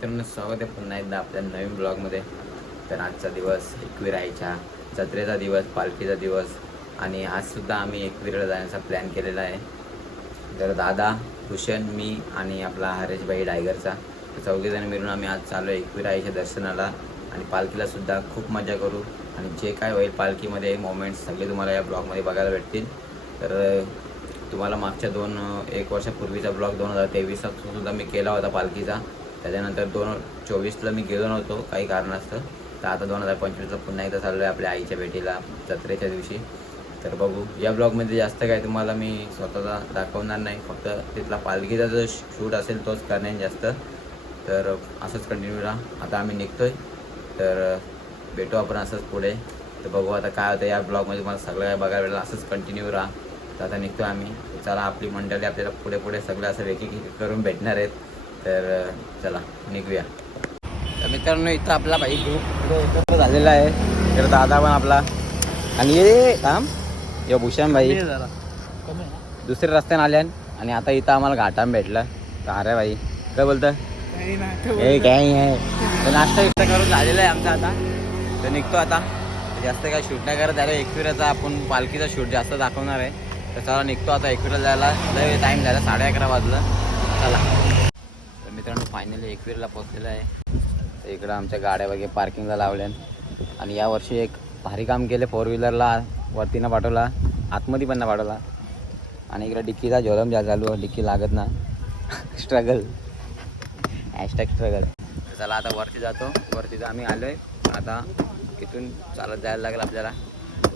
मित्रांनो, स्वागत आहे पुन्हा एकदा आपल्या नवीन ब्लॉगमध्ये. तर आजचा दिवस एकविराईच्या जत्रेचा दिवस, पालखीचा दिवस आणि आजसुद्धा आम्ही एकविरेला जाण्याचा प्लॅन केलेला आहे. तर दादा, भूषण, मी आणि आपला हरेशभाई डायगरचा चौघेजण मिळून आम्ही आज चालू आहे एकविराईच्या दर्शनाला आणि पालखीलासुद्धा खूप मजा करू. आणि जे काय होईल पालखीमध्ये मोमेंट्स सगळे तुम्हाला या ब्लॉगमध्ये बघायला भेटतील. तर तुम्हाला मागच्या एक वर्षापूर्वीचा ब्लॉग 2023 सुद्धा मी केला होता पालखीचा. त्याच्यानंतर 2024ला मी गेलो नव्हतो काही कारणास्तव. तर आता 2025ला पुन्हा एकदा चाललो आहे आपल्या आईच्या भेटीला जत्रेच्या दिवशी. तर बघू, या ब्लॉगमध्ये जास्त काय तुम्हाला मी स्वतःचा दाखवणार नाही, फक्त तिथला पालखीचा जो शूट असेल तोच करणार जास्त. तर असंच कंटिन्यू राहा. आता आम्ही निघतो आहे, तर भेटू आपण असंच पुढे. तर बघू आता काय होतं या ब्लॉगमध्ये, मला सगळं काय बघायला भेटेल. असंच कंटिन्यू राहा. तर आता निघतो आम्ही. चला, आपली मंडळी आपल्याला पुढे पुढे सगळं असं एक करून भेटणार आहेत. तर चला निघूया. तर मित्रांनो, इथं आपला भाई ग्रुप एकत्र झालेला आहे. तर दादा पण आपला आणि ये थांब यो भूषण भाई दुसऱ्या रस्त्याने आल्या आणि आता इथं आम्हाला घाटाम भेटलं. तर अरे भाई काय बोलतं हे काय आहे. तर नाश्ता विष्टा करून झालेला आहे आमचा. आता तर निघतो. आता जास्त काय शूट नाही करत झालं. एकविराचा आपण पालखीचा शूट जास्त दाखवणार आहे. तर चला निघतो आता. एकविराला जायला लय टाईम झाला, 11:30 वाजलं. चला. तर मित्रांनो, फायनली एकविराला पोहोचलेलं आहे. तर इकडं आमच्या गाड्या वगैरे पार्किंगला लावल्या आणि यावर्षी एक भारी काम केले. 4 व्हीलरला वरती न पाठवला, आतमध्ये पण न पाठवला. आणि इकडं डिक्कीचा झोलम ज्या चालू, डिक्की लागत ना. Struggle #struggle. चला आता वरती जातो. वरती आम्ही आलो आहे. आता इथून चालत जायला लागेल आपल्याला.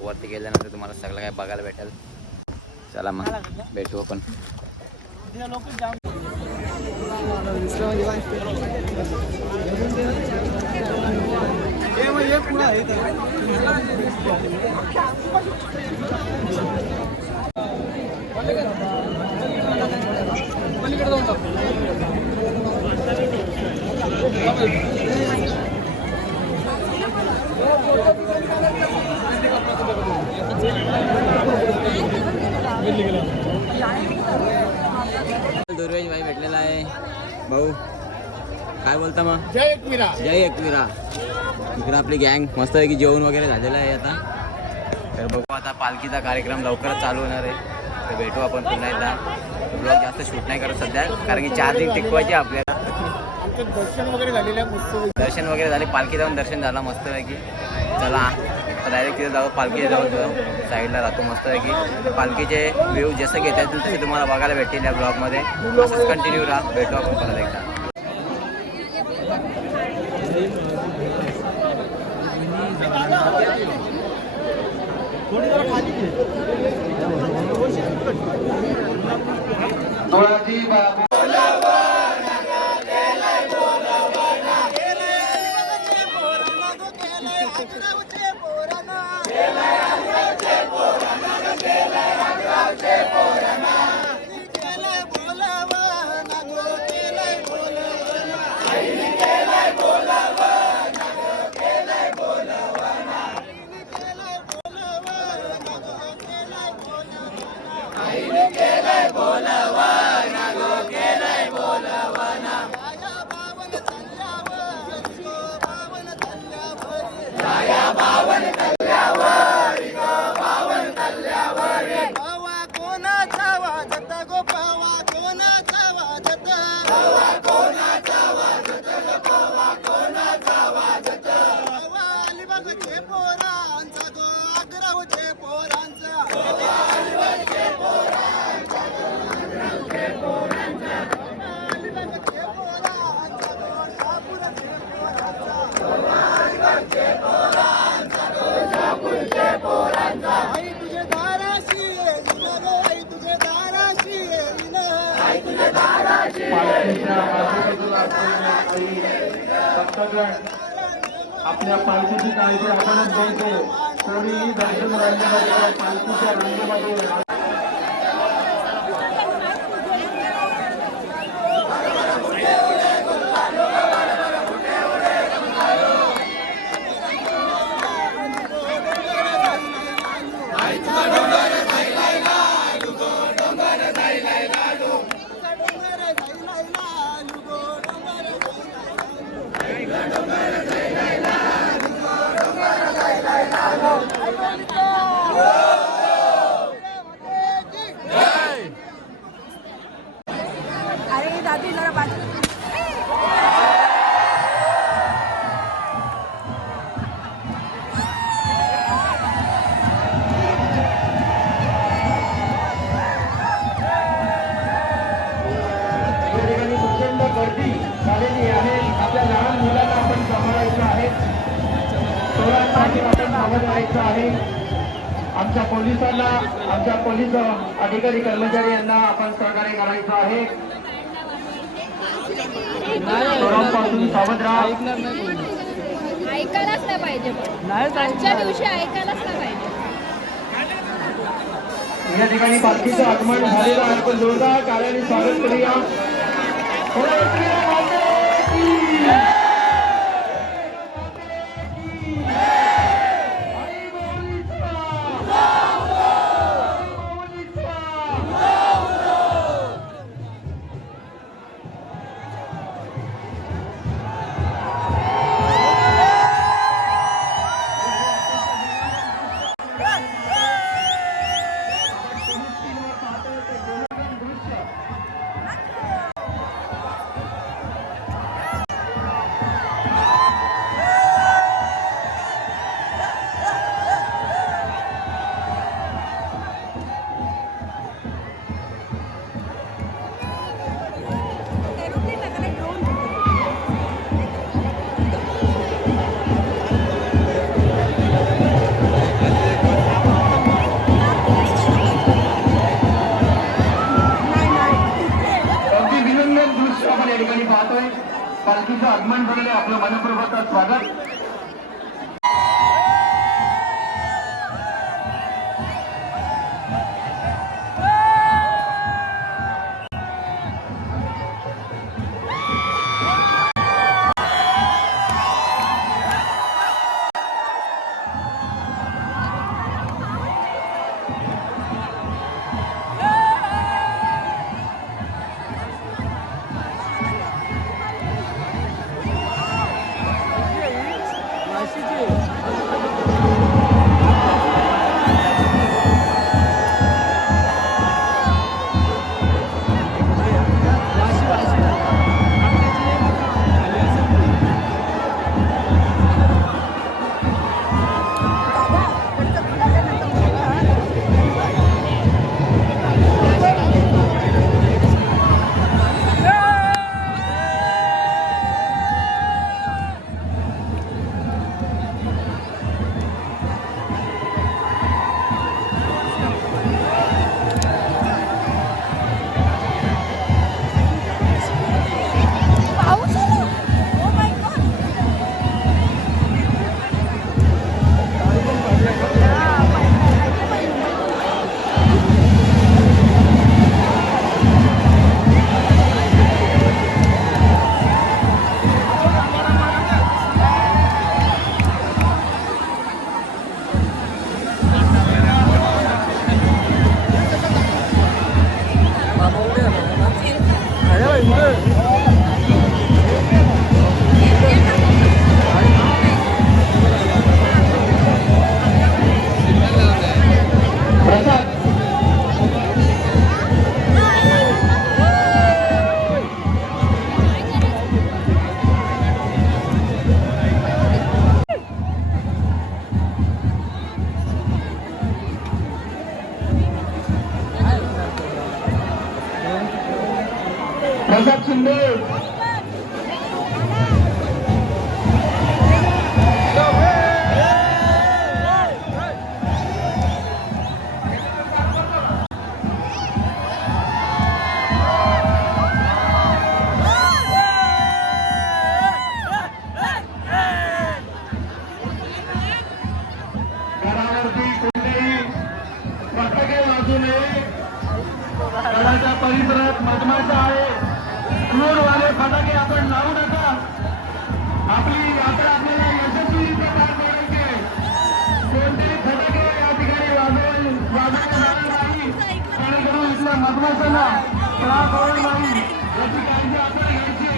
वरती गेल्यानंतर तुम्हाला सगळं काय बघायला भेटेल. चला मग भेटू आपण. दुर्वेश भाई भेटलेला आहे. भाऊ काय बोलता मग? जय एकविरा. जय एकविरा. इकडे आपली गँग मस्त आहे की जेवण वगैरे झालेलं आहे आता. तर बघू आता पालखीचा कार्यक्रम लवकरच चालू होणार आहे. तर भेटू आपण पुन्हा एकदा. ब्लॉग जास्त शूट नाही करत सध्या, कारण की चार्जिंग टिकवायची आपल्याला. आमचं दर्शन वगैरे झालेलं आहे मस्त. दर्शन वगैरे झाले, पालखी जाऊन दर्शन झालं मस्तपैकी. चला आता डायरेक्ट तिथे जाऊ, पालखी जाऊ साईडला राहतो मस्तपैकी. पालखीचे व्ह्यू जसं घेता येतील तसे तुम्हाला बघायला भेटतील या ब्लॉगमध्ये. असंच कंटिन्यू राहा. भेटू आपण परत एकदा. आपल्या पालखीची काळजी आपणच घ्यायचे. कोणीही दर्शन राहिल्यामध्ये पालखीच्या रांगेमध्ये स्वागत करायचं आहे. आमच्या पोलिसांना, आमच्या पोलीस अधिकारी कर्मचारी यांना आपण सहकार्य करायचं आहे. चोरांपासून सावध राहा. ऐकायलाच नाही पाहिजे, पण आजच्या दिवशी ऐकायलाच नाही पाहिजे. या ठिकाणी पालखीचं आगमन झालेलं आहे. आपण जोरदार टाळ्यांनी स्वागत करूया. आपण या ठिकाणी पाहतोय. पालखीचं आगमन झालेलं आहे. आपलं मनपूर्वक स्वागत. प्रसाद शिंदे घरावरती कोणतेही फटाके वाजू नये. घराच्या परिसरात मधमाशा आहे. क्रूरवाले फटाके आपण लावू नका. आपली यात्रा आपल्याला यशस्वीरित्या पार पाडायची. कोणतेही फटाके या ठिकाणी वाजवले जाणार नाही. जेणेकरून इथल्या मधमाशांना त्रास होणार नाही याची काळजी आपल्याला घ्यायची.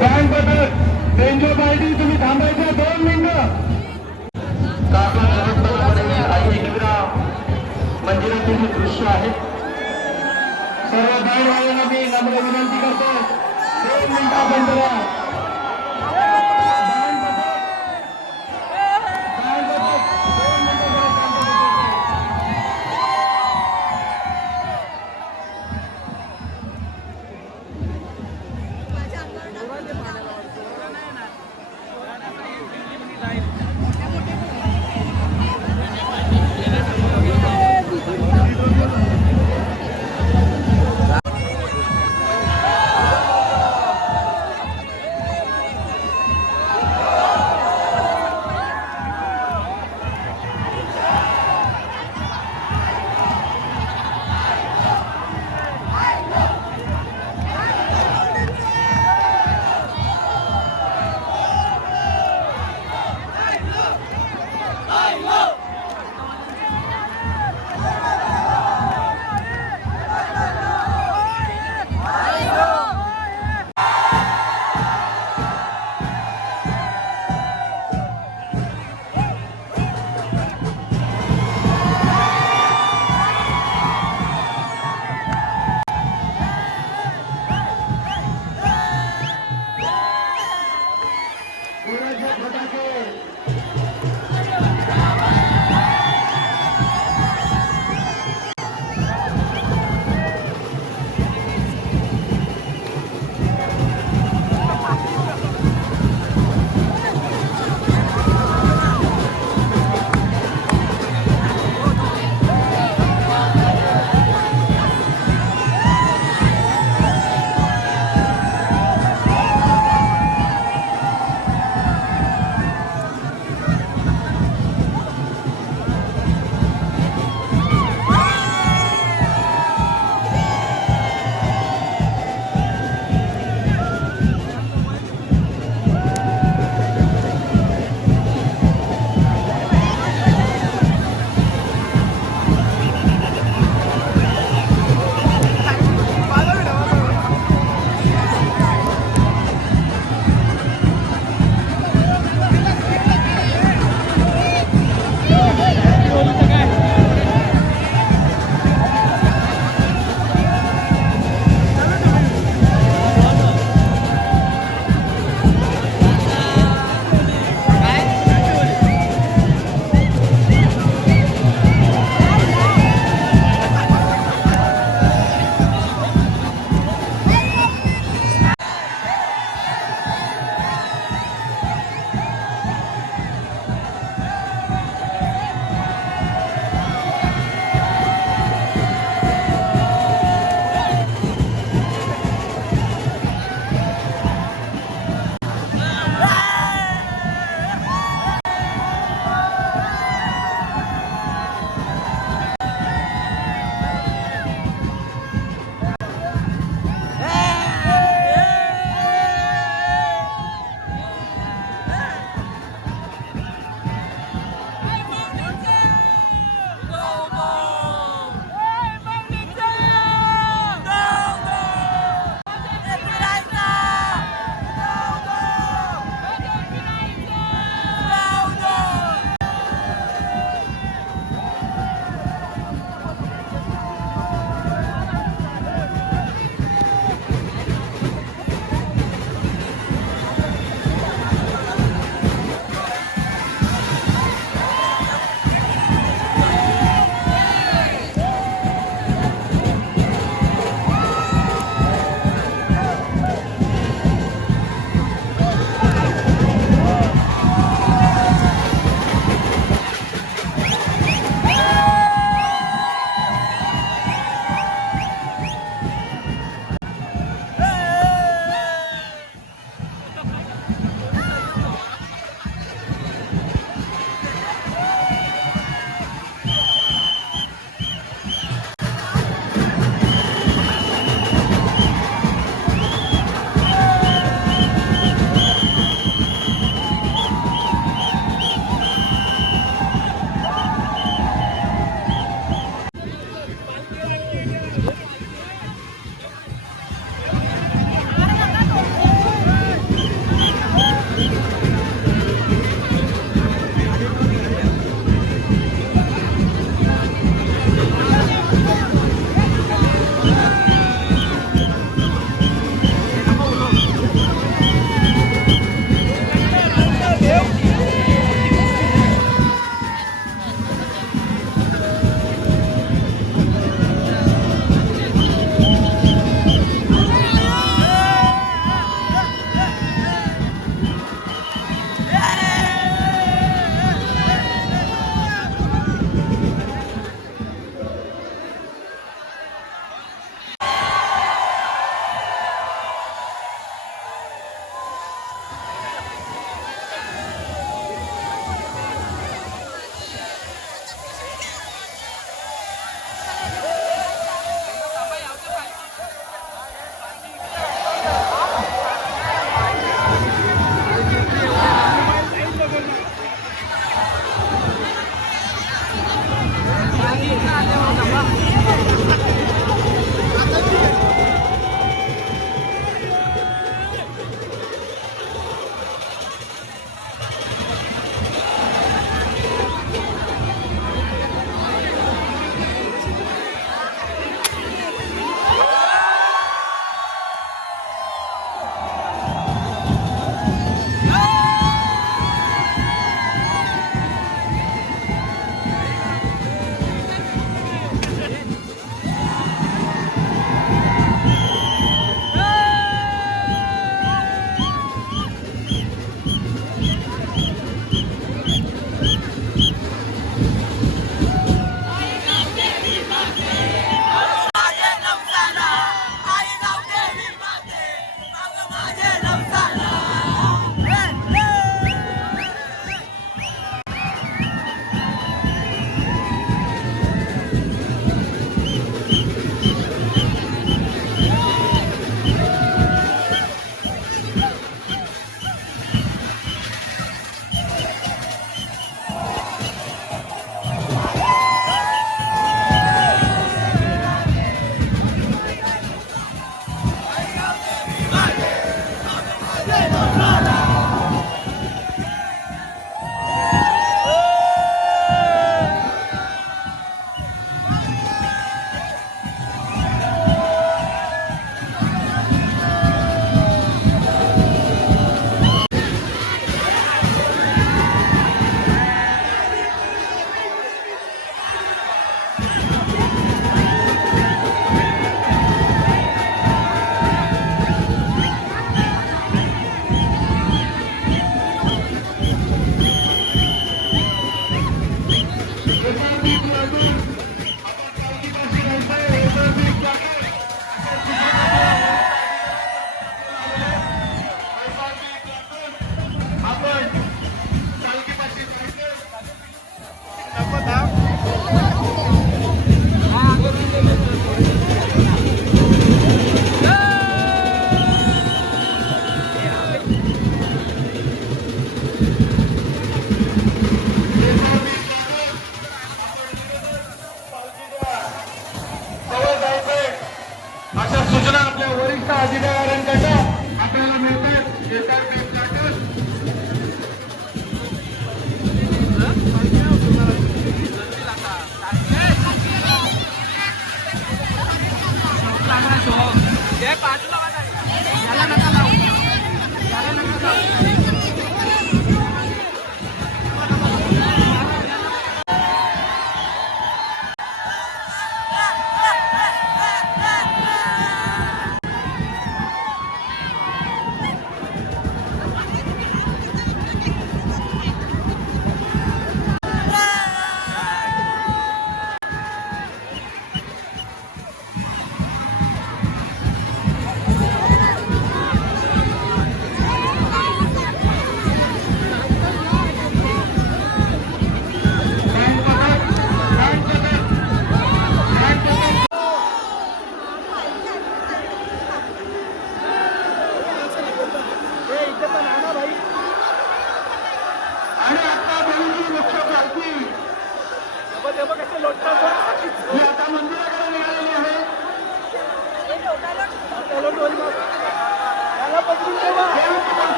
बँक बदल रेंजो पार्टी तुम्ही थांबायचं 2 मिनिटं. विनंती करतो 2 मिनिटापर्यंत या. बँड बसत. 2 मिनिटं जरा शांत बसायचं.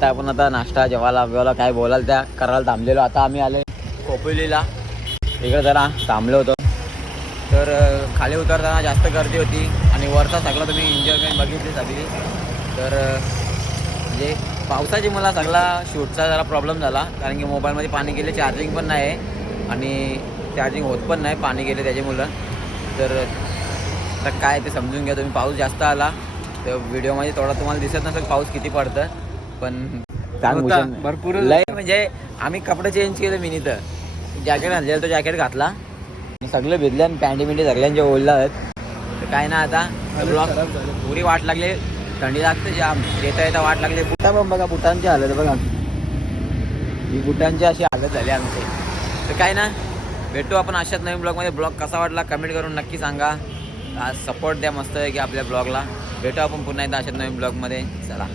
इथं आपण आता नाश्ता जेवायला बिवायला काय बोलाल त्या करायला थांबलेलो. आता आम्ही आले खोपोलीला, इकडे जरा थांबलो होतो. तर खाली उतरताना जास्त गर्दी होती आणि वरचा सगळा तुम्ही एन्जॉयमेंट बघितली सगळी. तर म्हणजे पावसाची मला सगळा शूटचा जरा प्रॉब्लेम झाला, कारण की मोबाईलमध्ये पाणी गेले, चार्जिंग पण नाही आहे आणि चार्जिंग होत पण नाही पाणी गेले त्याच्यामुळं. तर आता काय ते समजून घ्या तुम्ही. पाऊस जास्त आला तर व्हिडिओमध्ये थोडा तुम्हाला दिसत नसेल पाऊस किती पडतं, पण भरपूर लय म्हणजे आम्ही कपडे चेंज केले. मी तर जॅकेट आणलेलं, तो जॅकेट घातला, सगळे भिजले आणि पॅन्टी बिंटी सगळ्यांचे ओढला आहेत. तर काय ना आता ब्लॉग पुरी वाट लागली, थंडी लागते जाम, येता येता वाट लागली. बुटा पण बघा, बुटांची हालत बघा, ही बुटांची अशी हालत झाली आमची. तर काय ना, भेटू आपण अशाच नवीन ब्लॉगमध्ये. ब्लॉग कसा वाटला कमेंट करून नक्की सांगा. आज सपोर्ट द्या मस्त आहे की आपल्या ब्लॉगला. भेटू आपण पुन्हा एकदा अशाच नवीन ब्लॉगमध्ये. चला.